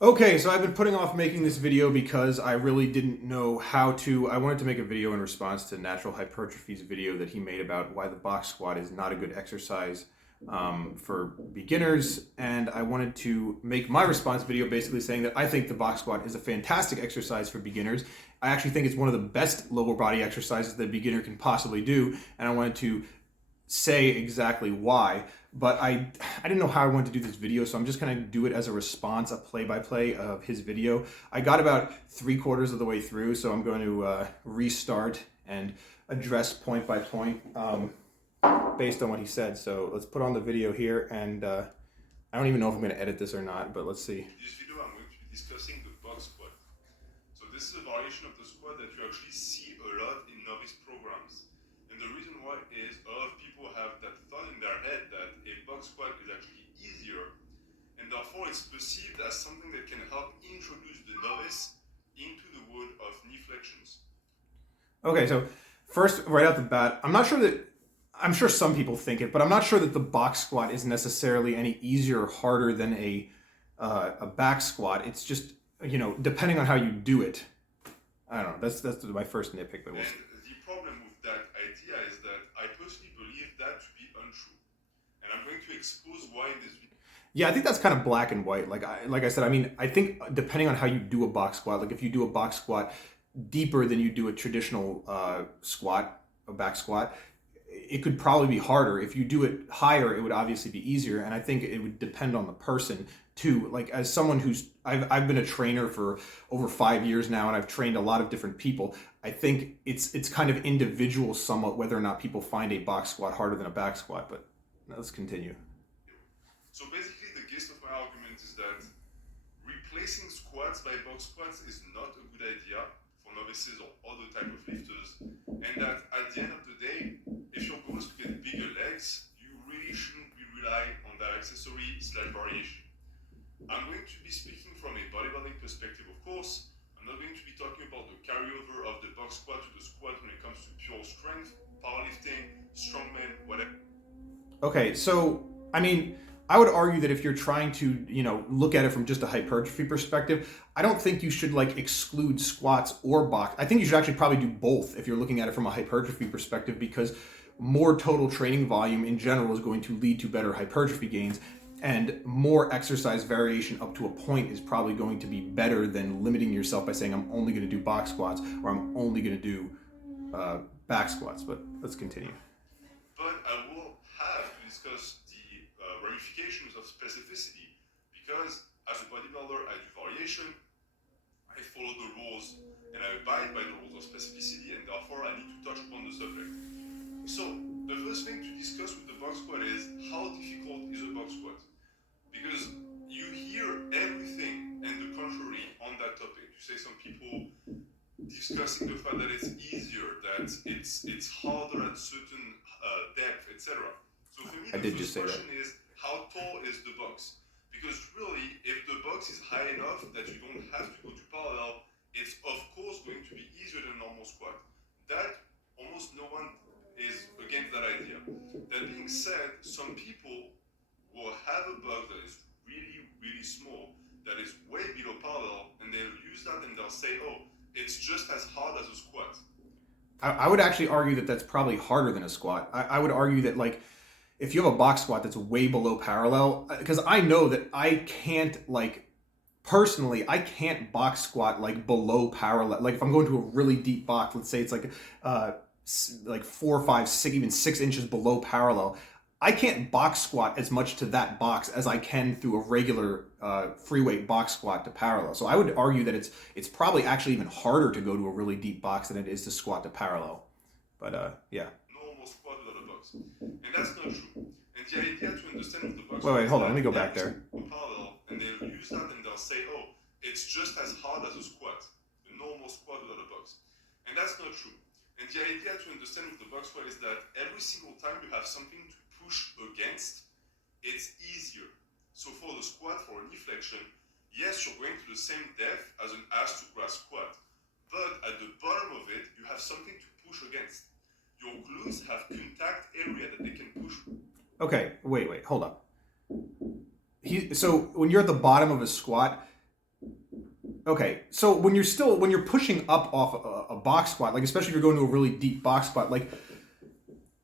Okay, so I've been putting off making this video because I really didn't know how to. I wanted to make a video in response to Natural Hypertrophy's video that he made about why the box squat is not a good exercise for beginners. And I wanted to make my response video basically saying that I think the box squat is a fantastic exercise for beginners. I actually think it's one of the best lower body exercises that a beginner can possibly do. And I wanted to say exactly why, but I didn't know how I wanted to do this video, so I'm just gonna do it as a response, a play-by-play of his video. I got about 3/4 of the way through, so I'm going to restart and address point by point based on what he said. So let's put on the video here, and I don't even know if I'm gonna edit this or not, but let's see. In this video, I'm going to be discussing the box squat. So this is a variation of the squat that you actually see a lot in novice programs. And the reason why is a lot of people have that thought in their head that a box squat is actually easier, and therefore it's perceived as something that can help introduce the novice into the world of knee flexions. Okay, so first, right out the bat, I'm sure some people think it, but I'm not sure that the box squat is necessarily any easier or harder than a back squat. It's just, depending on how you do it. I don't know. That's my first nitpick, but we'll see. And the problem with that idea is that I personally believe that to be untrue. And I'm going to expose why in this video. Yeah, I think that's kind of black and white. Like I said, I mean, I think depending on how you do a box squat, like if you do a box squat deeper than you do a traditional squat, a back squat, it could probably be harder. If you do it higher, it would obviously be easier. And I think it would depend on the person too. Like as someone I've been a trainer for over 5 years now, and I've trained a lot of different people. I think it's kind of individual somewhat whether or not people find a box squat harder than a back squat. But let's continue. So basically, the gist of my argument is that replacing squats by box squats is not a good idea for novices or other type of lifters, and that at the end of the day, if your goal is to get bigger legs, you really shouldn't be relying on that accessory slash variation. I'm going to be speaking from a bodybuilding perspective, of course. I'm not going to be talking about the carryover of the box squat to the squat when it comes to pure strength, powerlifting, strongman, whatever. Okay, so I mean, I would argue that if you're trying to, look at it from just a hypertrophy perspective, I don't think you should like exclude squats or box. I think you should actually probably do both if you're looking at it from a hypertrophy perspective, because more total training volume in general is going to lead to better hypertrophy gains, and more exercise variation up to a point is probably going to be better than limiting yourself by saying I'm only going to do box squats or I'm only going to do back squats. But let's continue. But I will have to discuss the ramifications of specificity, because as a bodybuilder, I do variation, I follow the rules, and I abide by the rules of specificity, and therefore I need to touch upon the subject. So the first thing to discuss with the box squat is how difficult is a box squat? Because you hear everything and the contrary on that topic. You say some people discussing the fact that it's easier, that it's harder at certain depth, etc. So for me, I the did just first say that. question is how tall is the box? Because really, if the box is high enough that you don't have to go to parallel, it's of course going to be easier than normal squat. That almost no one is against that idea. That being said, some people will have a box that is really, really small, that is way below parallel, and they'll use that and they'll say, oh, it's just as hard as a squat. I would actually argue that that's probably harder than a squat. I would argue that like if you have a box squat that's way below parallel, because I know that I can't like personally I can't box squat like below parallel. Like if I'm going to a really deep box, let's say it's like 4, 5, 6, even 6 inches below parallel. I can't box squat as much to that box as I can through a regular free weight box squat to parallel. So I would argue that it's probably actually even harder to go to a really deep box than it is to squat to parallel. But yeah. Normal squat without a box. And that's not true. And the idea to understand what the box Wait, hold on. is Let me go that back there. parallel, and they'll use that and they'll say, oh, it's just as hard as a squat, the normal squat without a box. And that's not true. And the idea to understand with the box squat is that every single time you have something to push against, it's easier. So for the squat, for a knee flexion, yes, you're going to the same depth as an ass to grass squat, but at the bottom of it, you have something to push against. Your glutes have contact area that they can push. Okay, wait, hold up. So when you're at the bottom of a squat, Okay, so when you're pushing up off a box squat, like especially if you're going to a really deep box squat, like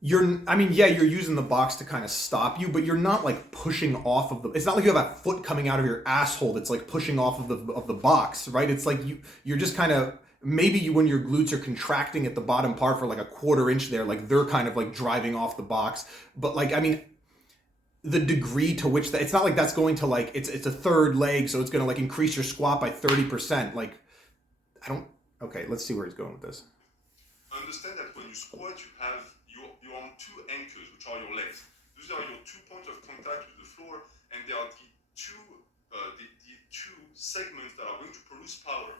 you're using the box to kind of stop you, but you're not like pushing off of the. It's not like you have a foot coming out of your asshole that's like pushing off of the box, right? It's like you're just kind of maybe when your glutes are contracting at the bottom part for like a quarter inch there, like they're kind of like driving off the box, but like the degree to which that it's not like that's going to like it's a third leg, so it's going to like increase your squat by 30%. Like I don't. Okay, let's see where he's going with this. Understand that when you squat, you're on two anchors, which are your legs. Those are your 2 points of contact with the floor, and they are the two segments that are going to produce power.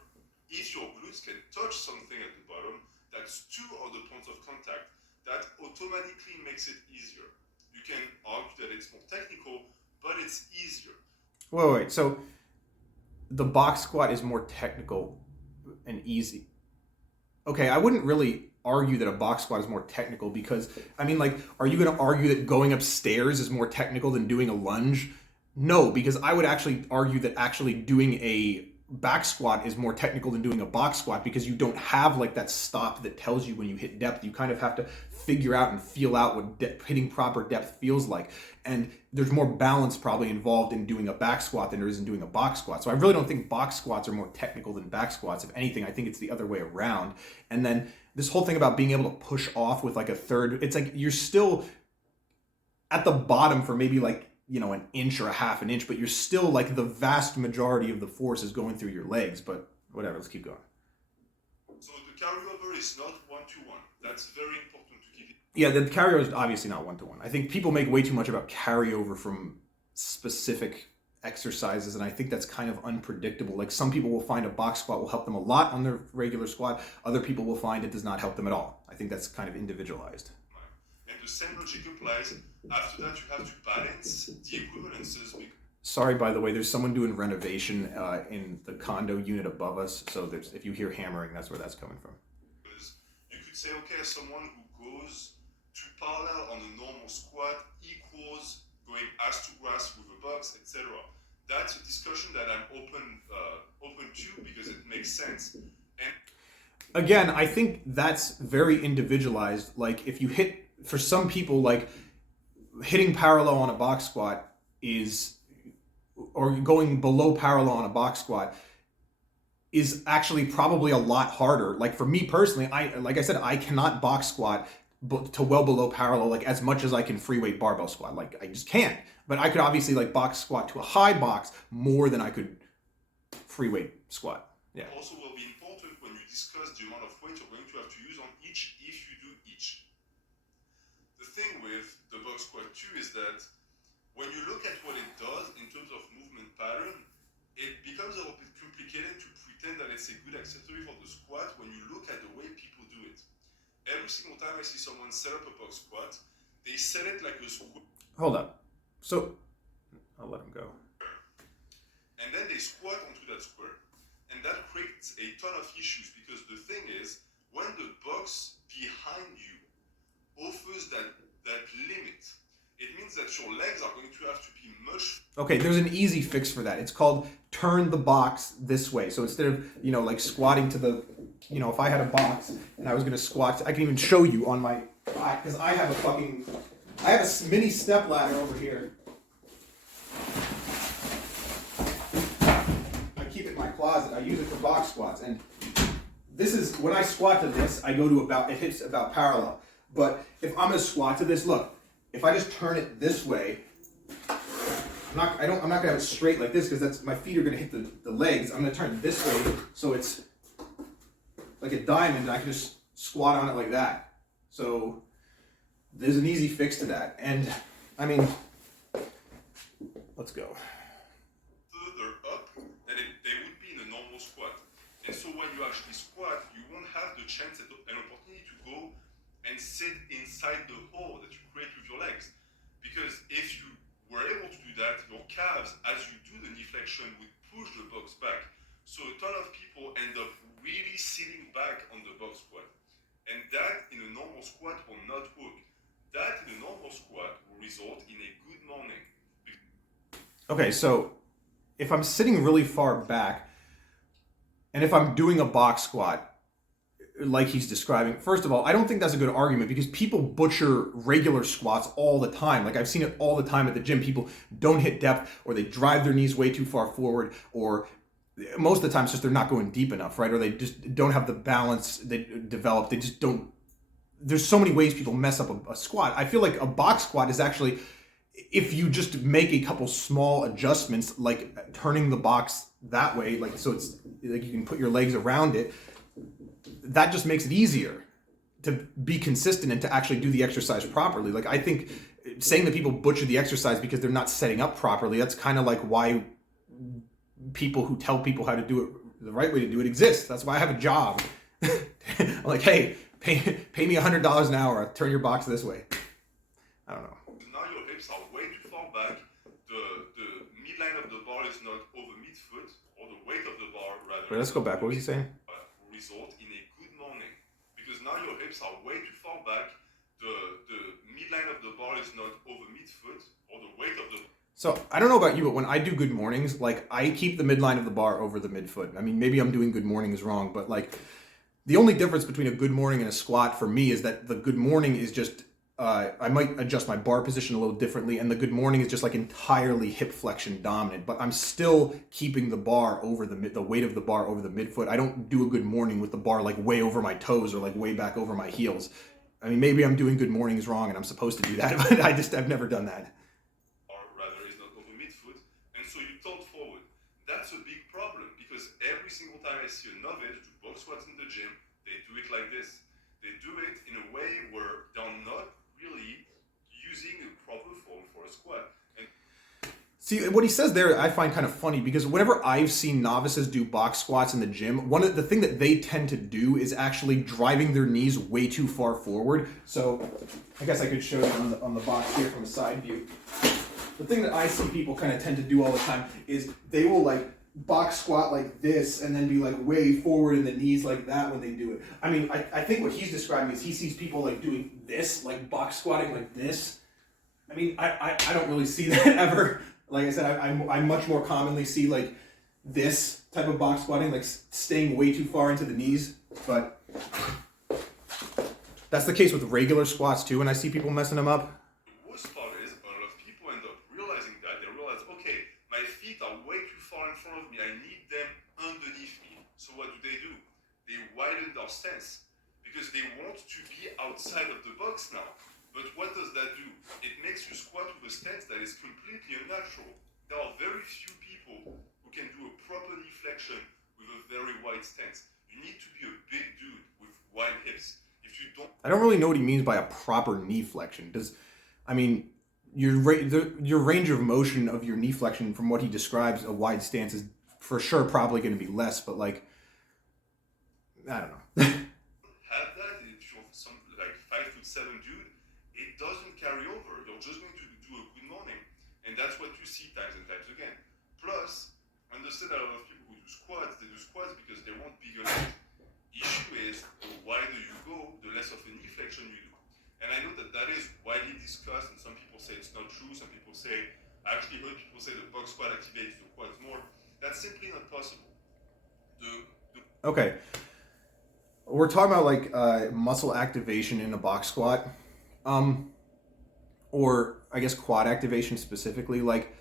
If your glutes can touch something at the bottom, that's 2 of the points of contact. That automatically makes it easier. You can argue that it's more technical, but it's easier. Wait. So the box squat is more technical and easy. Okay, I wouldn't really argue that a box squat is more technical because, like, are you going to argue that going upstairs is more technical than doing a lunge? No, because I would actually argue that actually doing a back squat is more technical than doing a box squat because you don't have like that stop that tells you when you hit depth. You kind of have to figure out and feel out what hitting proper depth feels like. And there's more balance probably involved in doing a back squat than there is in doing a box squat. So I really don't think box squats are more technical than back squats. If anything, I think it's the other way around. And then this whole thing about being able to push off with like a third, it's like you're still at the bottom for maybe like an inch or a half an inch, but you're still like the vast majority of the force is going through your legs. But whatever, let's keep going. So the carryover is not 1-to-1. That's very important to keep it. Yeah, the carryover is obviously not 1-to-1. I think people make way too much about carryover from specific exercises, and I think that's kind of unpredictable. Like some people will find a box squat will help them a lot on their regular squat. Other people will find it does not help them at all. I think that's kind of individualized. And the same logic applies. After that, you have to balance the equivalences. Sorry, by the way, there's someone doing renovation in the condo unit above us. So if you hear hammering, that's where that's coming from. You could say, okay, someone who goes to parallel on a normal squat equals going ass to grass with a box, etc. That's a discussion that I'm open to because it makes sense. And again, I think that's very individualized. Like if you hit, for some people, like hitting parallel on a box squat or going below parallel on a box squat is actually probably a lot harder. Like for me personally, like I said, I cannot box squat to well below parallel like as much as I can free weight barbell squat. Like I just can't. But I could obviously like box squat to a high box more than I could free weight squat. Yeah. Also will be important when you discuss the amount of weight you're going to have to use on each if you do each. The thing with the box squat too is that when you look at what it does in terms of movement pattern, it becomes a little bit complicated to pretend that it's a good accessory for the squat when you look at the way people do it. Every single time I see someone set up a box squat, they set it like a square. Hold up. So, I'll let him go. And then they squat onto that square. And that creates a ton of issues because the thing is, when the box behind you offers that limit, it means that your legs are going to have to be much. Okay, there's an easy fix for that. It's called turn the box this way. So instead of, like squatting to the, if I had a box and I was going to squat, I can even show you on my, because I have a mini step ladder over here. I keep it in my closet. I use it for box squats. And this is, when I squat to this, I go to it hits about parallel. But if I'm going to squat to this, look, if I just turn it this way, I'm not going to have it straight like this because my feet are going to hit the legs. I'm going to turn it this way so it's like a diamond and I can just squat on it like that. So there's an easy fix to that. And let's go. Further up than they would be in a normal squat. And so when you actually squat, you won't have the chance and opportunity to go and sit inside the hole that you create with your legs. Because if you were able to do that, your calves, as you do the knee flexion, would push the box back. So a ton of people end up really sitting back on the box squat. And that in a normal squat will not work. That in a normal squat will result in a good morning. Okay, so if I'm sitting really far back, And if I'm doing a box squat, like he's describing, first of all, I don't think that's a good argument because people butcher regular squats all the time. Like I've seen it all the time at the gym. People don't hit depth, or they drive their knees way too far forward, or most of the time it's just they're not going deep enough, right? Or they just don't have the balance they develop. They just don't. There's so many ways people mess up a squat. I feel like a box squat is actually, if you just make a couple small adjustments, like turning the box that way, like so it's like you can put your legs around it, that just makes it easier to be consistent and to actually do the exercise properly. Like I think saying that people butcher the exercise because they're not setting up properly, that's kind of like why people who tell people how to do it the right way to do it exist. That's why I have a job. I'm like, hey, pay me $100 an hour, turn your box this way. I don't know. Now your hips are way too far back. The midline of the bar is not over midfoot, or the weight of the bar rather. Wait, let's go back. What was he saying? Result in a good morning, because now your hips are way too far back. The midline of the bar is not over midfoot, or the weight of the. So I don't know about you, but when I do good mornings, like I keep the midline of the bar over the midfoot. I mean, maybe I'm doing good mornings wrong, but like the only difference between a good morning and a squat for me is that the good morning is just I might adjust my bar position a little differently, and the good morning is just like entirely hip flexion dominant, but I'm still keeping the bar over the weight of the bar over the midfoot. I don't do a good morning with the bar like way over my toes or like way back over my heels. I mean, maybe I'm doing good mornings wrong and I'm supposed to do that, but I've never done that. Or rather is not over midfoot, and so you tilt forward. That's a big problem, because every single time I see a novice do box squats in the gym, they do it like this. They do it in a way where they're not really using a proper form for a squat. And see, what he says there I find kind of funny, because whenever I've seen novices do box squats in the gym, the thing that they tend to do is actually driving their knees way too far forward. So I guess I could show you on the box here from a side view. The thing that I see people kind of tend to do all the time is they will like box squat like this and then be like way forward in the knees like that when they do it. I mean, I think what he's describing is he sees people like doing this, like box squatting like this. I mean, I don't really see that ever. Like I said, I much more commonly see like this type of box squatting, like staying way too far into the knees. But that's the case with regular squats too, and I see people messing them up. the worst part is a lot of people end up realizing that. They realize, okay, my feet are way too far in front of me. I need them underneath me. So what do? They widen their stance because they want to be outside of the box now. But what does that do? It makes you squat with a stance that is completely unnatural. There are very few people who can do a proper knee flexion with a very wide stance. You need to be a big dude with wide hips. If you don't, I don't really know what he means by a proper knee flexion. Your range of motion of your knee flexion, from what he describes, a wide stance is for sure probably going to be less. But like, I don't know. have that, if you're some like 5'7" dude, it doesn't carry over. You're just going to do a good morning, and that's what you see times and times again. Plus, understand that a lot of people who do squats, they do squats because they want bigger legs. Issue is, the wider you go, the less of a knee flexion you do. And I know that is widely discussed, and some people say it's not true. Some people say, I actually heard people say the box squat activates the quads more. That's simply not possible. Okay. We're talking about like muscle activation in a box squat, or I guess quad activation specifically. Like,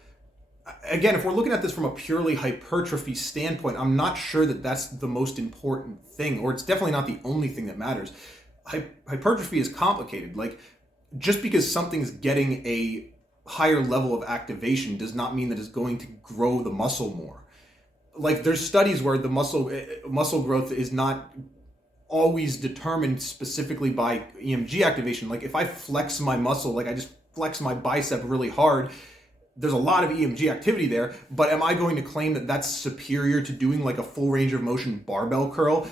again, if we're looking at this from a purely hypertrophy standpoint, I'm not sure that that's the most important thing, or it's definitely not the only thing that matters. Hypertrophy is complicated. Like, just because something's getting a higher level of activation does not mean that it's going to grow the muscle more. Like, there's studies where the muscle growth is not always determined specifically by EMG activation. Like, if I flex my muscle, like I just flex my bicep really hard, there's a lot of EMG activity there, but am I going to claim that that's superior to doing like a full range of motion barbell curl?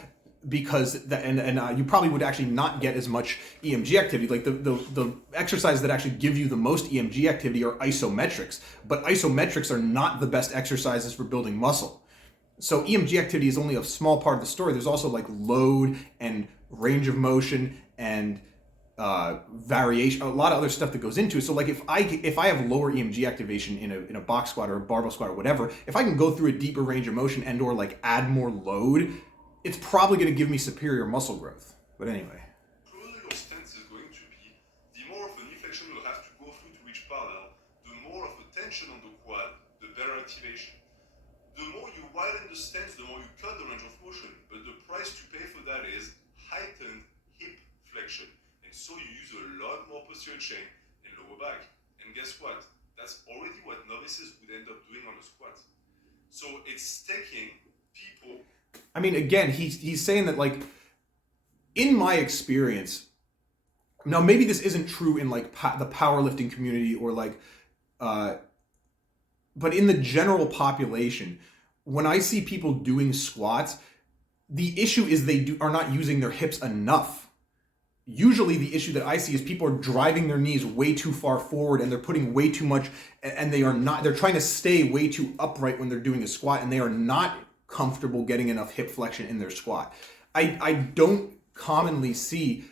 Because you probably would actually not get as much EMG activity. Like the exercises that actually give you the most EMG activity are isometrics, but isometrics are not the best exercises for building muscle. So EMG activity is only a small part of the story. There's also like load and range of motion and variation, a lot of other stuff that goes into it. So like if I have lower EMG activation in a box squat or a barbell squat or whatever, if I can go through a deeper range of motion and or like add more load, it's probably going to give me superior muscle growth. But anyway. Closer your stance is going to be, the more of an inflection you'll have to go through to reach parallel, the more of a tension on the quad, the better activation. The more you widen the stance, the more you cut the range of motion, but the price to pay for that is heightened hip flexion. And so you use a lot more posterior chain and lower back. And guess what? That's already what novices would end up doing on a squat. So it's taking people. I mean, again, he's saying that, like, in my experience, now maybe this isn't true in like the powerlifting community or like, but in the general population, when I see people doing squats, the issue is they are not using their hips enough. Usually the issue that I see is people are driving their knees way too far forward and they're putting way too much, and they're trying to stay way too upright when they're doing a squat, and they are not comfortable getting enough hip flexion in their squat. I don't commonly see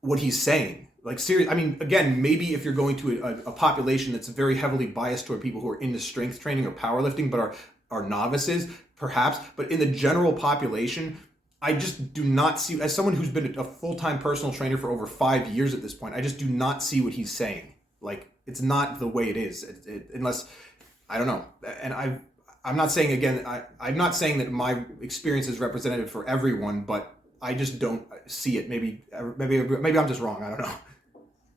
what he's saying. Like, serious. I mean, again, maybe if you're going to a population that's very heavily biased toward people who are into strength training or powerlifting, but are novices, perhaps. But in the general population, I just do not see, as someone who's been a full-time personal trainer for over 5 years at this point, I just do not see what he's saying. Like, it's not the way it is, unless, I don't know. And I'm not saying, again, I'm not saying that my experience is representative for everyone, but I just don't see it. Maybe I'm just wrong. I don't know.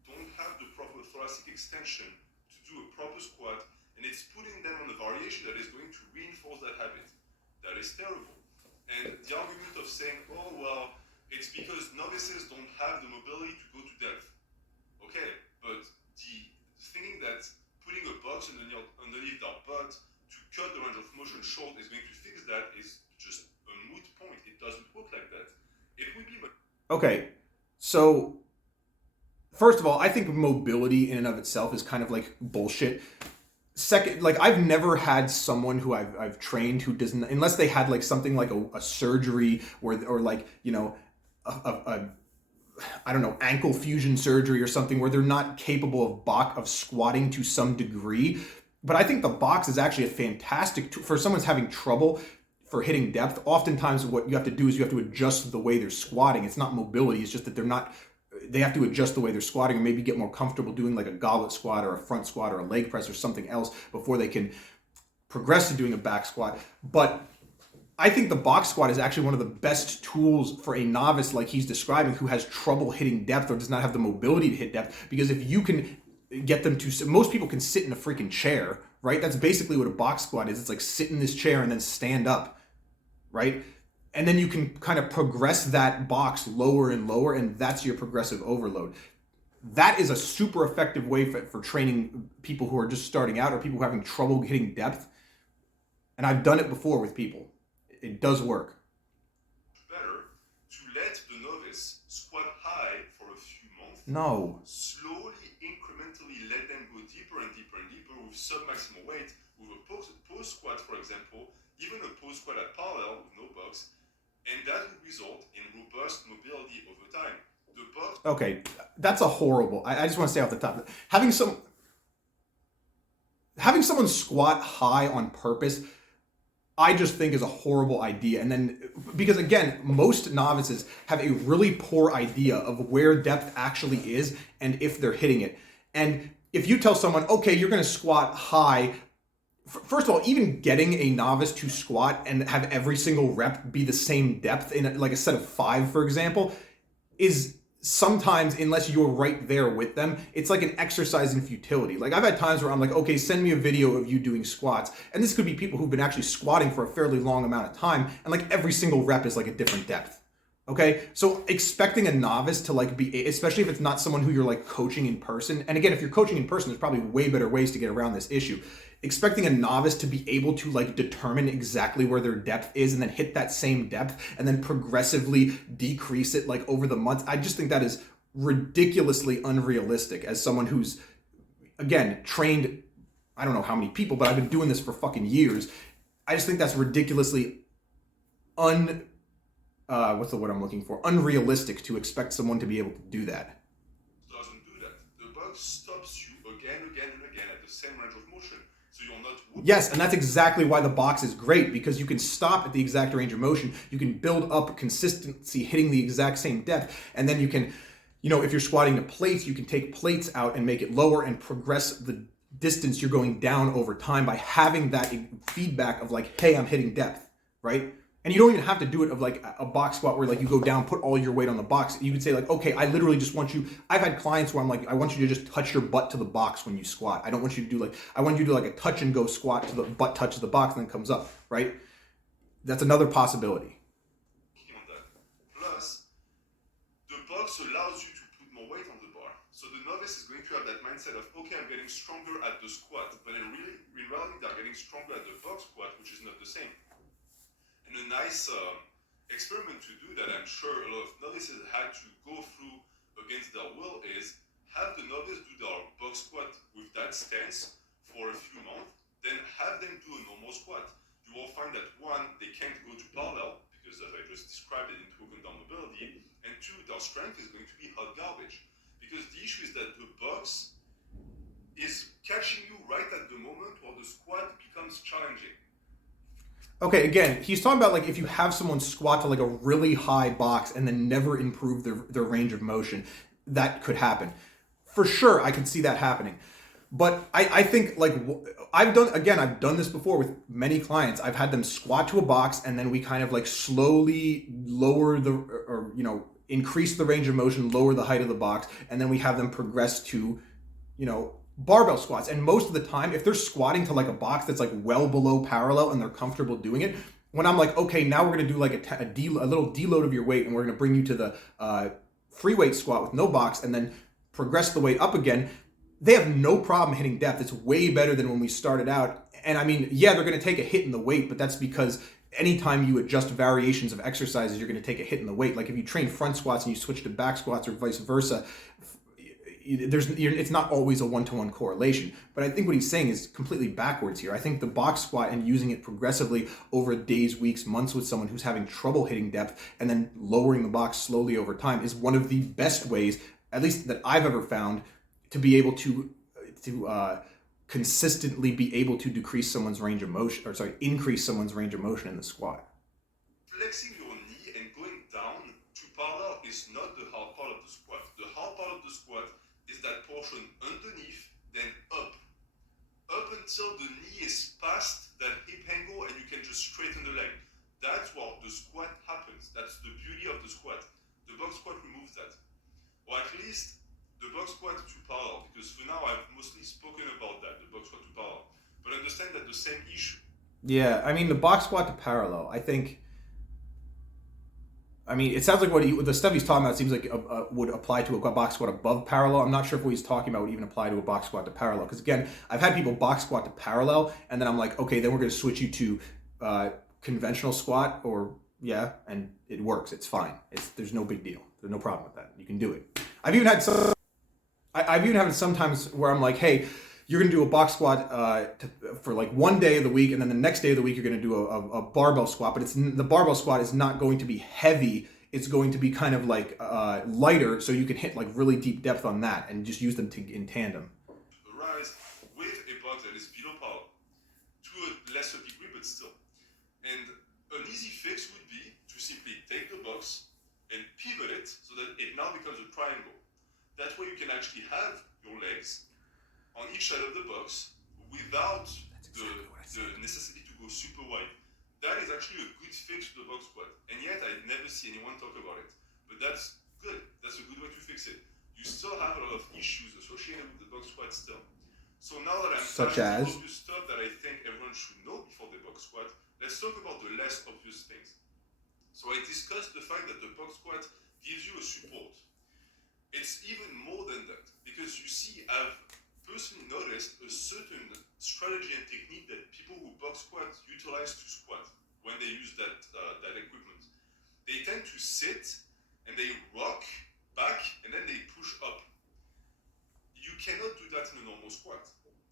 Don't have the proper thoracic extension to do a proper squat, and it's putting them on a variation that is going to reinforce that habit. That is terrible. And the argument of saying, oh, well, it's because novices don't have the mobility to go to depth. Okay, but the thinking that putting a box underneath their butt to cut the range of motion short is going to fix that is just a moot point. It doesn't work like that. It would be... Okay, so first of all, I think mobility in and of itself is kind of like bullshit. Second, like, I've never had someone who I've trained who doesn't, unless they had like something like a surgery or like, you know, I don't know, ankle fusion surgery or something where they're not capable of squatting to some degree. But I think the box is actually a fantastic tool for someone's having trouble for hitting depth. Oftentimes what you have to do is you have to adjust the way they're squatting. It's not mobility, it's just that they have to adjust the way they're squatting, or maybe get more comfortable doing like a goblet squat or a front squat or a leg press or something else before they can progress to doing a back squat. But I think the box squat is actually one of the best tools for a novice like he's describing, who has trouble hitting depth or does not have the mobility to hit depth. Because if you can get them to, most people can sit in a freaking chair, right? That's basically what a box squat is. It's like sit in this chair and then stand up, right? And then you can kind of progress that box lower and lower, and that's your progressive overload. That is a super effective way for training people who are just starting out or people who are having trouble hitting depth. And I've done it before with people. It does work. Better to let the novice squat high for a few months. No. Slowly, incrementally let them go deeper and deeper and deeper with sub-maximal weight, with a pose squat, for example, even a pose squat at parallel with no box, and that would result in robust mobility over time. The box. Okay, that's a horrible. I just want to say off the top, having someone squat high on purpose, I just think is a horrible idea. And then, because again, most novices have a really poor idea of where depth actually is and if they're hitting it. And if you tell someone, okay, you're going to squat high, first of all, even getting a novice to squat and have every single rep be the same depth in like a set of 5, for example, is sometimes, unless you're right there with them, it's like an exercise in futility. Like, I've had times where I'm like, okay, send me a video of you doing squats. And this could be people who've been actually squatting for a fairly long amount of time, and like every single rep is like a different depth. Okay, so expecting a novice to like be, especially if it's not someone who you're like coaching in person, and again, if you're coaching in person, there's probably way better ways to get around this issue. Expecting a novice to be able to like determine exactly where their depth is and then hit that same depth and then progressively decrease it like over the months, I just think that is ridiculously unrealistic as someone who's, again, trained, I don't know how many people, but I've been doing this for fucking years. I just think that's ridiculously what's the word I'm looking for? Unrealistic to expect someone to be able to do that. Yes, and that's exactly why the box is great, because you can stop at the exact range of motion. You can build up consistency hitting the exact same depth, and then you can, if you're squatting to plates, you can take plates out and make it lower and progress the distance you're going down over time by having that feedback of like, hey, I'm hitting depth, right? And you don't even have to do it of like a box squat where like you go down, put all your weight on the box. You could say like, okay, I literally just want you, I've had clients where I'm like, I want you to just touch your butt to the box when you squat. I don't want you to do like, I want you to do like a touch and go squat to the butt touches the box and then comes up, right? That's another possibility. On that. Plus, the box allows you to put more weight on the bar. So the novice is going to have that mindset of, okay, I'm getting stronger at the squat, but in reality, they're getting stronger at the box squat, which is not the same. And a nice experiment to do that I'm sure a lot of novices had to go through against their will is have the novice do their box squat with that stance for a few months, then have them do a normal squat. You will find that one, they can't go to parallel because as I just described it into open down mobility, and two, their strength is going to be hot garbage. Because the issue is that the box is catching you right at the moment where the squat becomes challenging. Okay, again, he's talking about like if you have someone squat to like a really high box and then never improve their range of motion, that could happen. For sure, I can see that happening. But I think like I've done this before with many clients. I've had them squat to a box and then we kind of like slowly lower increase the range of motion, lower the height of the box, and then we have them progress to, barbell squats. And most of the time, if they're squatting to like a box that's like well below parallel and they're comfortable doing it, when I'm like, okay, now we're going to do like a little deload of your weight and we're going to bring you to the free weight squat with no box and then progress the weight up again, they have no problem hitting depth. It's way better than when we started out. And I mean, yeah, they're going to take a hit in the weight, but that's because anytime you adjust variations of exercises, you're going to take a hit in the weight. Like if you train front squats and you switch to back squats or vice versa, it's not always a one-to-one correlation. But I think what he's saying is completely backwards here. I think the box squat and using it progressively over days, weeks, months with someone who's having trouble hitting depth and then lowering the box slowly over time is one of the best ways, at least that I've ever found, to be able to consistently be able to increase someone's range of motion in the squat. Flexing your knee and going down to parallel is not the hard part of the squat. The hard part of the squat is that portion underneath, then up until the knee is past that hip angle and you can just straighten the leg. That's where the squat happens. That's the beauty of the squat. The box squat removes that. Or at least the box squat to parallel, because for now I've mostly spoken about that, the box squat to parallel. But understand that the same issue. Yeah, I mean, the box squat to parallel, it sounds like the stuff he's talking about seems like would apply to a box squat above parallel. I'm not sure if what he's talking about would even apply to a box squat to parallel. Because again, I've had people box squat to parallel, and then I'm like, okay, then we're going to switch you to conventional squat, and it works. It's fine. There's no big deal. There's no problem with that. You can do it. I've even had sometimes where I'm like, hey, you're going to do a box squat for like one day of the week, and then the next day of the week you're going to do a barbell squat. But the barbell squat is not going to be heavy. It's going to be kind of like lighter, so you can hit like really deep depth on that and just use them in tandem. Arise with a box that is below parallel to a lesser degree, but still. And an easy fix would be to simply take the box and pivot it so that it now becomes a triangle. That way you can actually have your legs on each side of the box without the necessity to go super wide. That is actually a good fix to the box squat, and yet I never see anyone talk about it. But that's good. That's a good way to fix it. You still have a lot of issues associated with the box squat still. So now that I'm such as obvious stuff that I think everyone should know before the box squat, let's talk about the less obvious things. So I discussed the fact that the box squat gives you a support. It's even more than that, because you see, I've personally noticed a certain strategy and technique that people who box squat utilize to squat when they use that equipment. They tend to sit and they rock back and then they push up. You cannot do that in a normal squat.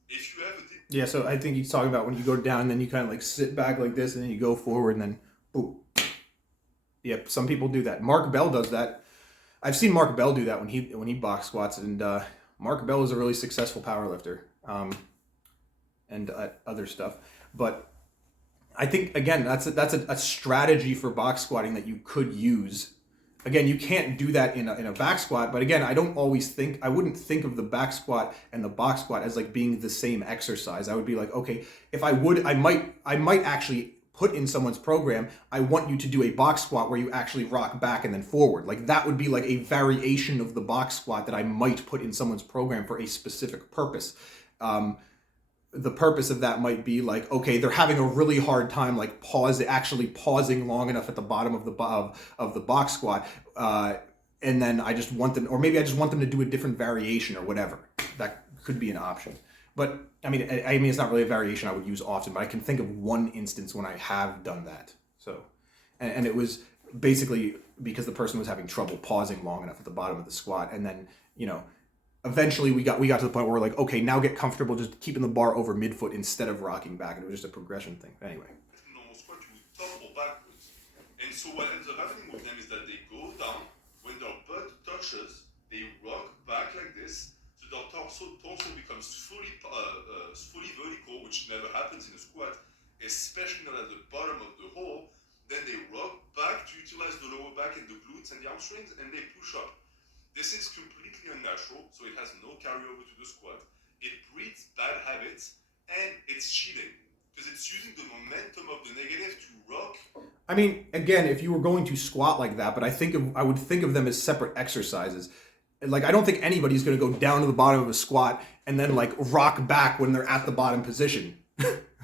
If you ever did. Yeah, so I think he's talking about when you go down and then you kind of like sit back like this and then you go forward and then boom. Yep, some people do that. Mark Bell does that. I've seen Mark Bell do that when he box squats, and Mark Bell is a really successful powerlifter. and other stuff. But I think, again, that's a strategy for box squatting that you could use. Again, you can't do that in a back squat, but again, I wouldn't think of the back squat and the box squat as like being the same exercise. I would be like, okay, if I might actually put in someone's program, I want you to do a box squat where you actually rock back and then forward. Like that would be like a variation of the box squat that I might put in someone's program for a specific purpose. The purpose of that might be like, okay, they're having a really hard time like pausing long enough at the bottom of the box squat, and then I just want them, or maybe I just want them to do a different variation or whatever. That could be an option. But I mean, it's not really a variation I would use often, but I can think of one instance when I have done that. So, and it was basically because the person was having trouble pausing long enough at the bottom of the squat, and then eventually we got to the point where we're like, okay, now get comfortable just keeping the bar over midfoot instead of rocking back. And it was just a progression thing. But anyway. Normal squat, you would topple backwards. And so what ends up happening with them is that they go down. When their butt touches, they rock back like this. So their torso becomes fully vertical, which never happens in a squat, especially not at the bottom of the hole. Then they rock back to utilize the lower back and the glutes and the hamstrings, and they push up. This is completely unnatural, so it has no carryover to the squat. It breeds bad habits, and it's cheating because it's using the momentum of the negative to rock. I mean, again, if you were going to squat like that, but I would think of them as separate exercises. Like, I don't think anybody's going to go down to the bottom of a squat and then like rock back when they're at the bottom position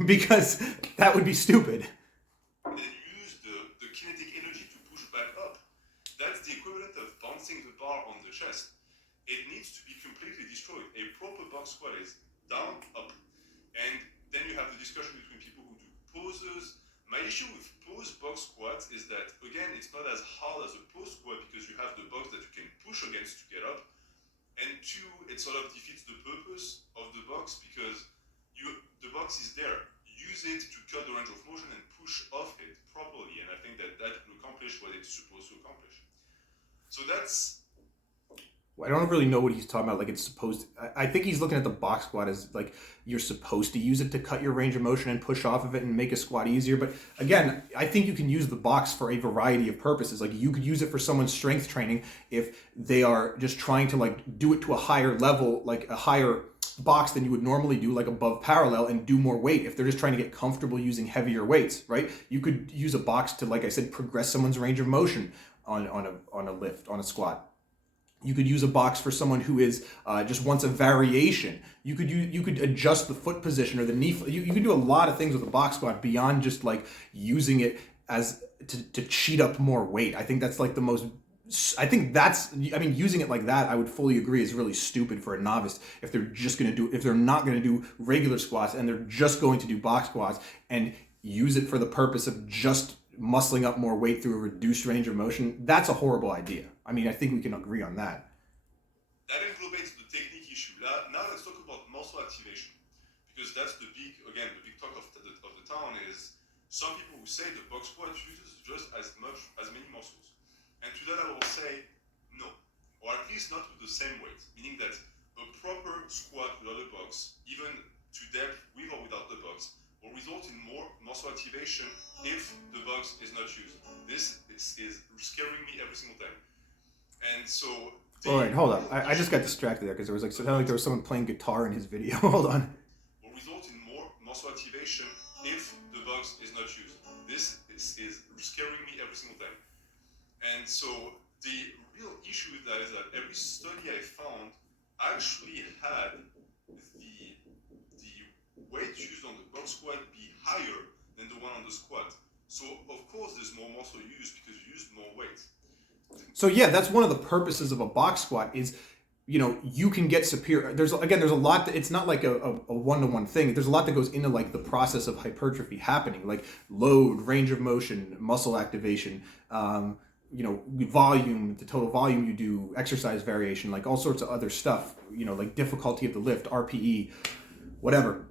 because that would be stupid. And use the kinetic energy to push back up. That's the equivalent of bouncing the bar on the chest. It needs to be completely destroyed. A proper box squat is down, up. And then you have the discussion between people who do poses. My issue with pose box squats is that, again, it's not as hard as a pose squat because you have the box that you can push against to get up. And two, it sort of defeats the purpose of the box because the box is there. Use it to cut the range of motion and push off it properly. And I think that will accomplish what it's supposed to accomplish. So that's... I don't really know what he's talking about. Like it's supposed to, I think he's looking at the box squat as like you're supposed to use it to cut your range of motion and push off of it and make a squat easier. But again, I think you can use the box for a variety of purposes. Like you could use it for someone's strength training if they are just trying to like do it to a higher level, like a higher box than you would normally do, like above parallel, and do more weight. If they're just trying to get comfortable using heavier weights, right? You could use a box to, like I said, progress someone's range of motion on a lift, on a squat. You could use a box for someone who is just wants a variation. You could adjust the foot position or the knee. You can do a lot of things with a box squat beyond just like using it as to cheat up more weight. I think that's like the most. I mean, using it like that, I would fully agree, is really stupid for a novice if they're not gonna do regular squats and they're just going to do box squats and use it for the purpose of just muscling up more weight through a reduced range of motion. That's a horrible idea. I mean, I think we can agree on that. That englobates the technique issue. Now let's talk about muscle activation, because that's the big talk of the town is some people who say the box squat uses just as many muscles. And to that I will say no, or at least not with the same weight, meaning that a proper squat without a box, even to depth with or without the box, will result in more muscle activation if the box is not used. This is scaring me every single time. And so... All right, hold on. I just got distracted there because there was there was someone playing guitar in his video. Hold on. Will result in more muscle activation if the box is not used. This is scaring me every single time. And so the real issue with that is that every study I found actually had the weight used on the box squat be higher than the one on the squat. So of course there's more muscle used because you used more weight. So yeah, that's one of the purposes of a box squat is, you can get superior. There's a lot it's not like a one-to-one thing. There's a lot that goes into like the process of hypertrophy happening, like load, range of motion, muscle activation, volume, the total volume you do, exercise variation, like all sorts of other stuff, like difficulty of the lift, RPE, whatever.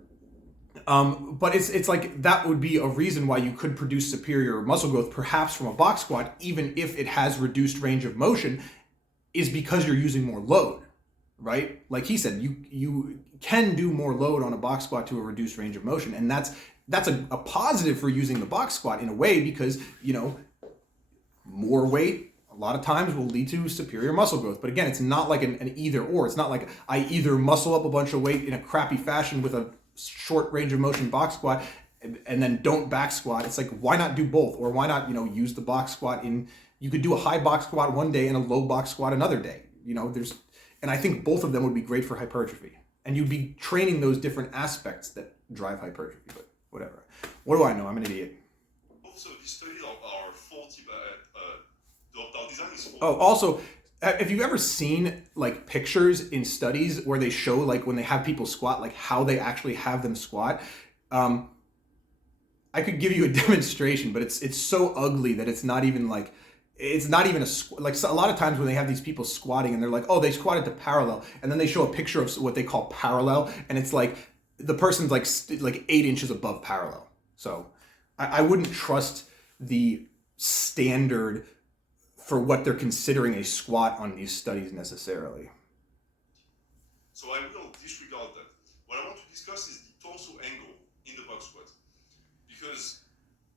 But it's like that would be a reason why you could produce superior muscle growth, perhaps from a box squat, even if it has reduced range of motion, is because you're using more load, right? Like he said, you can do more load on a box squat to a reduced range of motion, and that's a positive for using the box squat in a way, because more weight a lot of times will lead to superior muscle growth. But again, it's not like an either or. It's not like I either muscle up a bunch of weight in a crappy fashion with a short range of motion box squat and then don't back squat. It's like, why not do both? Or why not, use the box squat you could do a high box squat one day and a low box squat another day. And I think both of them would be great for hypertrophy. And you'd be training those different aspects that drive hypertrophy, but whatever. What do I know? I'm an idiot. Also, these studies are faulty, but our design is faulty. Oh, also, if you've ever seen like pictures in studies where they show like when they have people squat, like how they actually have them squat, I could give you a demonstration, but it's so ugly that it's not even a a lot of times when they have these people squatting and they're like, oh, they squatted to parallel, and then they show a picture of what they call parallel, and it's like the person's like 8 inches above parallel. So I wouldn't trust the standard for what they're considering a squat on these studies necessarily. So I will disregard that. What I want to discuss is the torso angle in the box squat, because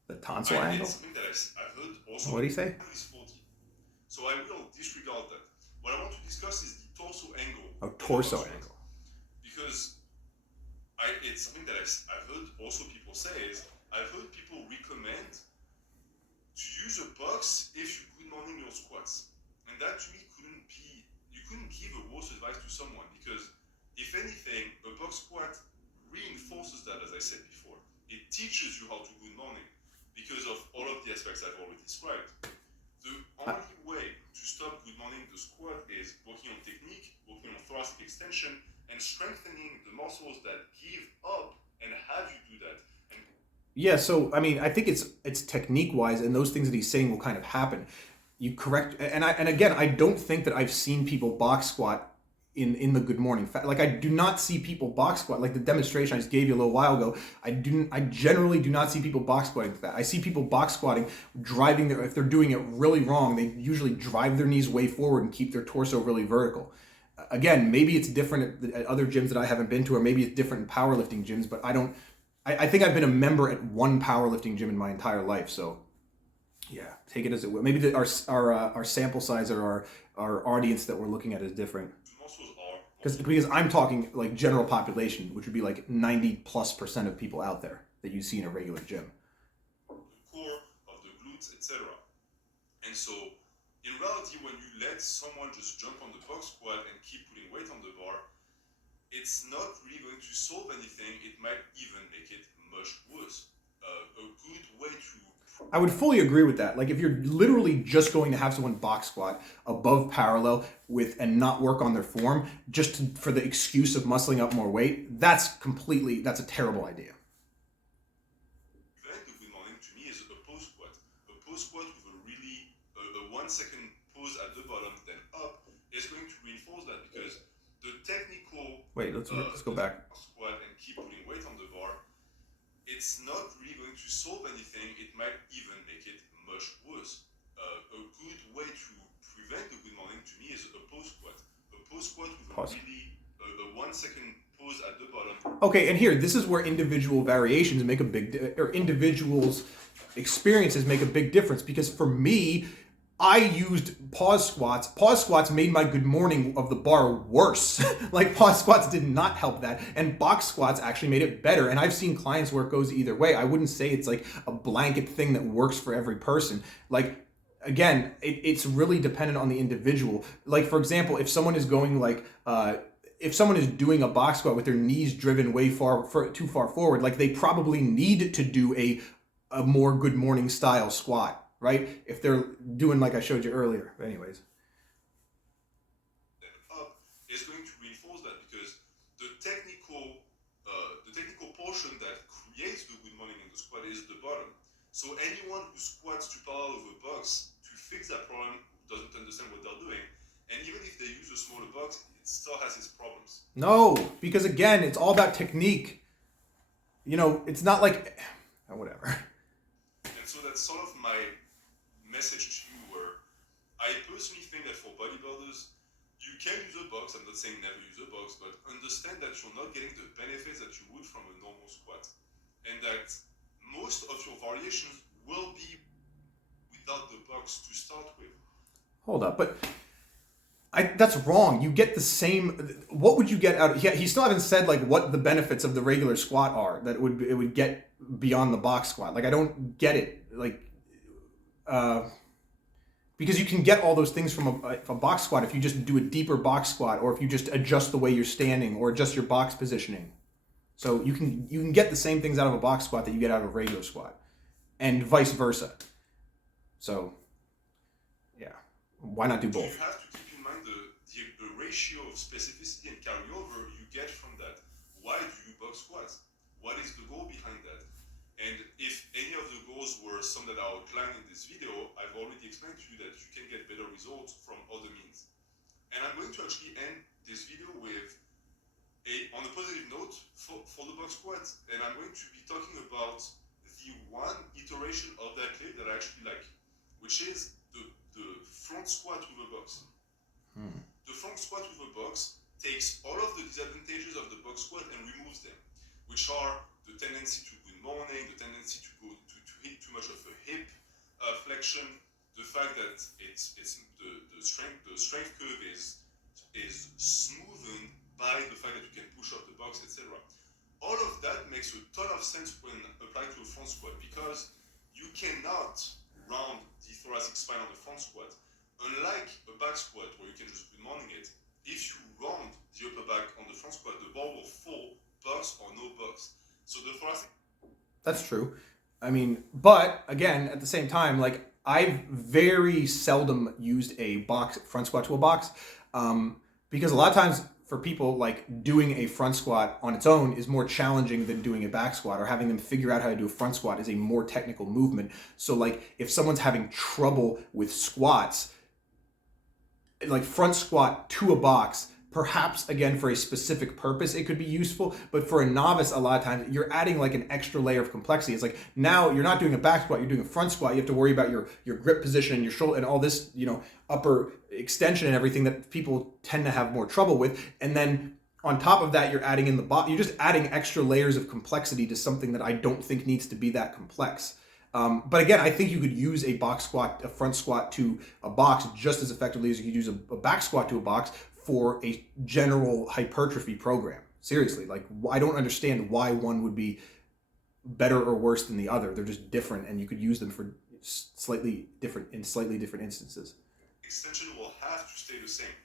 the tonsil angle. It's something that I've heard also. What do you say? Is faulty. So I will disregard that. What I want to discuss is the torso angle. Oh, torso angle. Because it's something that I've heard also people say is I've heard people recommend to use a box if you good morning your squats, and that to me you couldn't give a worse advice to someone, because if anything, a box squat reinforces that, as I said before. It teaches you how to good morning because of all of the aspects I've already described. The only way to stop good morning the squat is working on technique, working on thoracic extension, and strengthening the muscles that give up and have you do that. Yeah, so I mean, I think it's technique wise, and those things that he's saying will kind of happen. You correct, and again, I don't think that I've seen people box squat in the good morning. Like I do not see people box squat like the demonstration I just gave you a little while ago. I generally do not see people box squatting to that. I see people box squatting if they're doing it really wrong, they usually drive their knees way forward and keep their torso really vertical. Again, maybe it's different at other gyms that I haven't been to, or maybe it's different in powerlifting gyms, but I think I've been a member at one powerlifting gym in my entire life, so yeah, take it as it will. Maybe our sample size or our audience that we're looking at is different. Because I'm talking like general population, which would be like 90+% of people out there that you see in a regular gym. The core of the glutes, etc. And so, in reality, when you let someone just jump on the box squat and keep putting weight on the bar, it's not really going to solve anything. It might even make it much worse. A good way to... I would fully agree with that. Like if you're literally just going to have someone box squat above parallel and not work on their form for the excuse of muscling up more weight, that's a terrible idea. The good morning to me is a pose squat. A pose squat with a 1 second pose at the bottom, then up, is going to reinforce that, because the technical... Wait, let's go back. Squat and keep putting weight on the bar, it's not really going to solve anything. It might even make it much worse. A good way to prevent the good morning to me is a pose squat. A pose squat with a 1 second pose at the bottom. Okay, and here, this is where individual variations make or individuals' experiences make a big difference, because for me, I used pause squats. Pause squats made my good morning of the bar worse. Like pause squats did not help that. And box squats actually made it better. And I've seen clients where it goes either way. I wouldn't say it's like a blanket thing that works for every person. Like, again, it's really dependent on the individual. Like, for example, if someone is going if someone is doing a box squat with their knees driven too far forward, like they probably need to do a more good morning style squat. Right? If they're doing like I showed you earlier. Anyways. Up is going to reinforce that, because the technical portion that creates the good morning in the squat is the bottom. So anyone who squats to parallel of a box to fix that problem doesn't understand what they're doing. And even if they use a smaller box, it still has its problems. No, because again, it's all about technique. It's not like whatever. And so that's sort of my message to you, where I personally think that for bodybuilders, You can use a box. I'm not saying never use a box, but understand that you're not getting the benefits that you would from a normal squat, and that most of your variations will be without the box to start with. Hold up, but that's wrong. You get the same. What would you get out? He still haven't said like what the benefits of the regular squat are that it would get beyond the box squat. Like I don't get it. Like, because you can get all those things from a box squat if you just do a deeper box squat, or if you just adjust the way you're standing, or adjust your box positioning. So you can get the same things out of a box squat that you get out of a regular squat, and vice versa. So, yeah, why not do both? You have to keep in mind the ratio of specificity and carryover you get from that. Why do you box squats? What is the goal behind that? And if any of the goals were some that are outlined in this video, I've already explained to you that you can get better results from other means. And I'm going to actually end this video with on a positive note for the box squat, and I'm going to be talking about the one iteration of that clip that I actually like, which is the front squat with a box. The front squat with a box takes all of the disadvantages of the box squat and removes them, which are the tendency to good morning, the tendency to hit too much of a hip flexion, the fact that the strength curve is smoothened by the fact that you can push up the box, etc. All of that makes a ton of sense when applied to a front squat, because you cannot round the thoracic spine on the front squat. Unlike a back squat where you can just good morning it, if you round the upper back on the front squat, the ball will fall, box or no box. So the thoracic. That's true. I mean, but again, at the same time, like I've very seldom used a box front squat to a box, because a lot of times for people, like doing a front squat on its own is more challenging than doing a back squat, or having them figure out how to do a front squat is a more technical movement. So like if someone's having trouble with squats, like front squat to a box, perhaps again for a specific purpose it could be useful, but for a novice a lot of times you're adding like an extra layer of complexity. It's like now you're not doing a back squat, you're doing a front squat. You have to worry about your grip position and your shoulder and all this, upper extension and everything that people tend to have more trouble with. And then on top of that, you're adding in the bot. You're just adding extra layers of complexity to something that I don't think needs to be that complex. But again, I think you could use a box squat, a front squat to a box just as effectively as you could use a back squat to a box for a general hypertrophy program. Seriously, like I don't understand why one would be better or worse than the other. They're just different, and you could use them for slightly different instances. Extension will have to stay the same.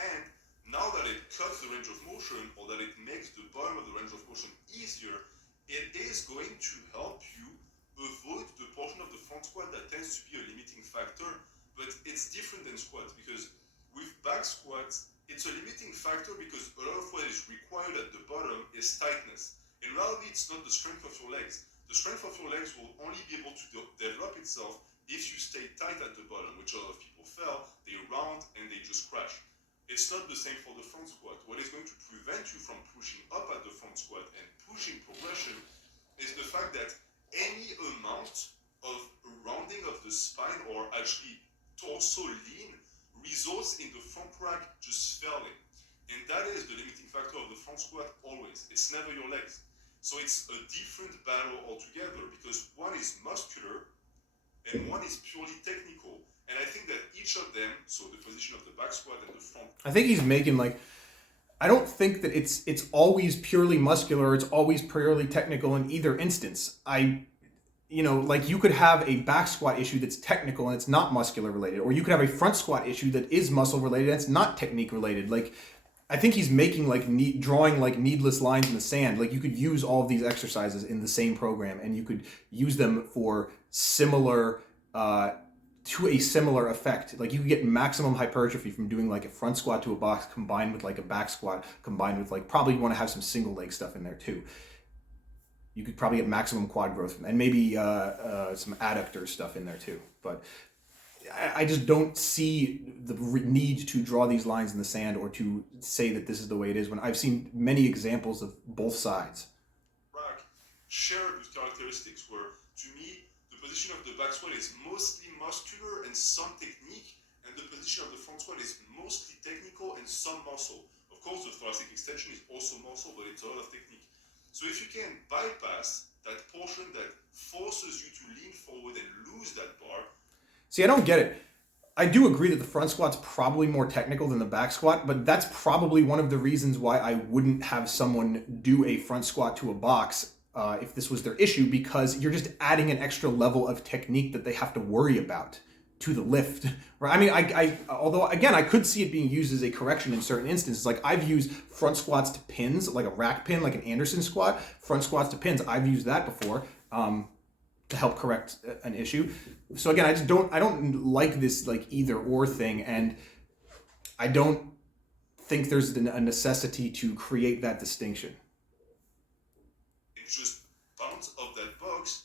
And now that it cuts the range of motion, or that it makes the bottom of the range of motion easier, it is going to help you avoid the portion of the front squat that tends to be a limiting factor. But it's different than squats, because with back squats, it's a limiting factor because a lot of what is required at the bottom is tightness. In reality, it's not the strength of your legs. The strength of your legs will only be able to develop itself if you stay tight at the bottom, which a lot of people fail. They round and they just crash. It's not the same for the front squat. What is going to prevent you from pushing up at the front squat and pushing progression is the fact that any amount of rounding of the spine, or actually torso lean, results in the front rack just failing. And that is the limiting factor of the front squat always. It's never your legs. So it's a different battle altogether, because one is muscular and one is purely technical. And I think that each of them, so the position of the back squat and the front. I think he's making like, I don't think that it's always purely muscular. It's always purely technical in either instance. Like you could have a back squat issue that's technical and it's not muscular related, or you could have a front squat issue that is muscle related and it's not technique related. Like I think he's making like drawing like needless lines in the sand. Like you could use all of these exercises in the same program, and you could use them for similar to a similar effect. Like you could get maximum hypertrophy from doing like a front squat to a box combined with like a back squat, combined with like, probably want to have some single leg stuff in there too. You could probably get maximum quad growth and maybe some adductor stuff in there too. But I just don't see the need to draw these lines in the sand or to say that this is the way it is, when I've seen many examples of both sides. Share those characteristics where, to me, the position of the back squat is mostly muscular and some technique, and the position of the front squat is mostly technical and some muscle. Of course, the thoracic extension is also muscle, but it's a lot of technique. So if you can bypass that portion that forces you to lean forward and lose that bar. See, I don't get it. I do agree that the front squat's probably more technical than the back squat, but that's probably one of the reasons why I wouldn't have someone do a front squat to a box if this was their issue, because you're just adding an extra level of technique that they have to worry about to the lift. Right? I mean, although again, I could see it being used as a correction in certain instances. Like I've used front squats to pins, like a rack pin, like an Anderson squat, front squats to pins. I've used that before. To help correct an issue. So again, I don't like this like either or thing, and I don't think there's a necessity to create that distinction. It's just bounce of that box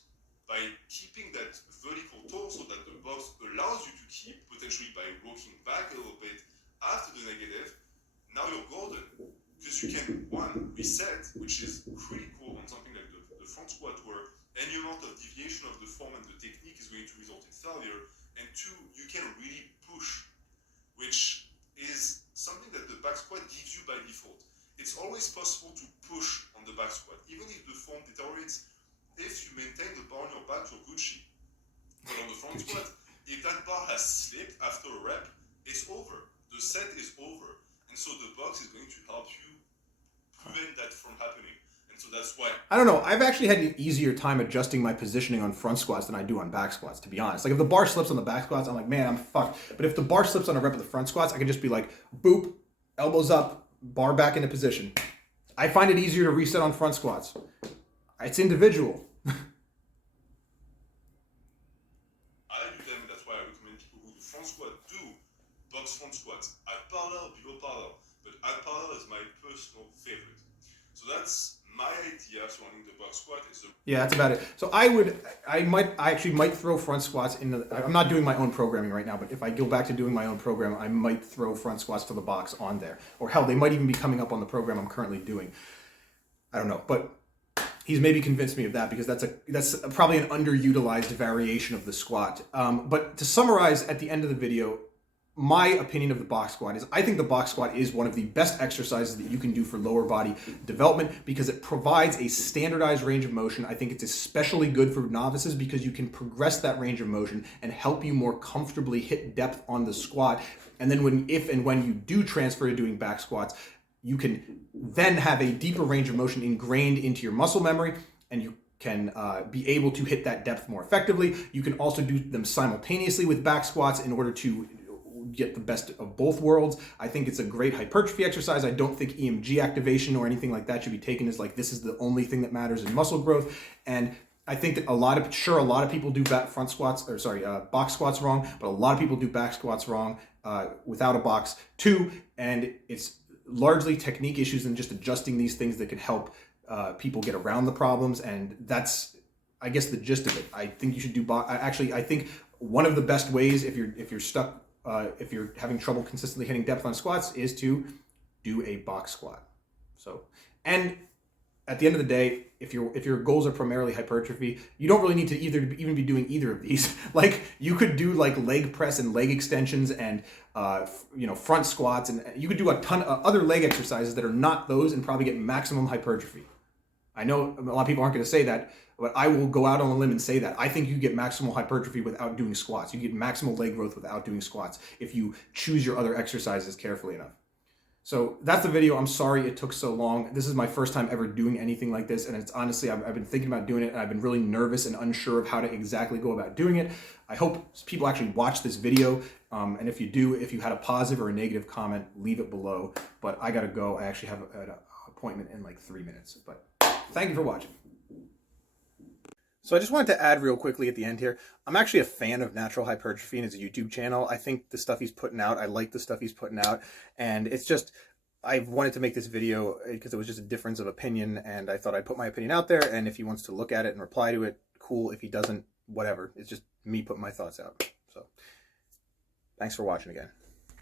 by keeping that vertical torso that the box allows you to keep, potentially by walking back a little bit after the negative. Now you're golden, because you can, one, reset, which is critical on something like the front squat, where any amount of deviation of the form and the technique is going to result in failure. And two, you can really push, which is something that the back squat gives you by default. It's always possible to push on the back squat, even if the form deteriorates. If you maintain the bar on your back, you're Gucci. But on the front squat, if that bar has slipped after a rep, it's over. The set is over. And so the box is going to help you prevent that from happening. And so that's why. I don't know. I've actually had an easier time adjusting my positioning on front squats than I do on back squats, to be honest. Like if the bar slips on the back squats, I'm like, man, I'm fucked. But if the bar slips on a rep of the front squats, I can just be like, boop, elbows up, bar back into position. I find it easier to reset on front squats. It's individual. I do them, that's why I recommend people who do front squat do box front squats at parallel, below parallel. But at parallel is my personal favorite. So that's my idea surrounding the box squat. Yeah, that's about it. So I actually might throw front squats in the, I'm not doing my own programming right now, but if I go back to doing my own program, I might throw front squats to the box on there. Or hell, they might even be coming up on the program I'm currently doing. I don't know, but he's maybe convinced me of that, because that's probably an underutilized variation of the squat. But to summarize at the end of the video, my opinion of the box squat is I think the box squat is one of the best exercises that you can do for lower body development, because it provides a standardized range of motion. I think it's especially good for novices because you can progress that range of motion and help you more comfortably hit depth on the squat. And then if and when you do transfer to doing back squats, you can then have a deeper range of motion ingrained into your muscle memory, and you can be able to hit that depth more effectively. You can also do them simultaneously with back squats in order to get the best of both worlds. I think it's a great hypertrophy exercise. I don't think EMG activation or anything like that should be taken as like this is the only thing that matters in muscle growth. And I think that a lot of people do box squats wrong, but a lot of people do back squats wrong without a box too. And it's largely technique issues and just adjusting these things that can help people get around the problems. And that's, I guess, the gist of it. I think you should do I think one of the best ways if you're stuck, if you're having trouble consistently hitting depth on squats, is to do a box squat. So, and at the end of the day, if your goals are primarily hypertrophy, you don't really need to even be doing either of these. Like you could do like leg press and leg extensions and front squats, and you could do a ton of other leg exercises that are not those and probably get maximum hypertrophy. I know a lot of people aren't going to say that, but I will go out on a limb and say that. I think you get maximal hypertrophy without doing squats. You get maximal leg growth without doing squats if you choose your other exercises carefully enough. So that's the video. I'm sorry it took so long. This is my first time ever doing anything like this, and it's honestly, I've been thinking about doing it, and I've been really nervous and unsure of how to exactly go about doing it. I hope people actually watch this video, and if you do, if you had a positive or a negative comment, leave it below. But I gotta go. I actually have an appointment in like 3 minutes, but thank you for watching. So I just wanted to add real quickly at the end here, I'm actually a fan of Natural Hypertrophy and his YouTube channel. I think the stuff he's putting out, I like the stuff he's putting out, and it's just, I wanted to make this video because it was just a difference of opinion, and I thought I'd put my opinion out there, and if he wants to look at it and reply to it, cool. If he doesn't, whatever. It's just me putting my thoughts out. So thanks for watching again.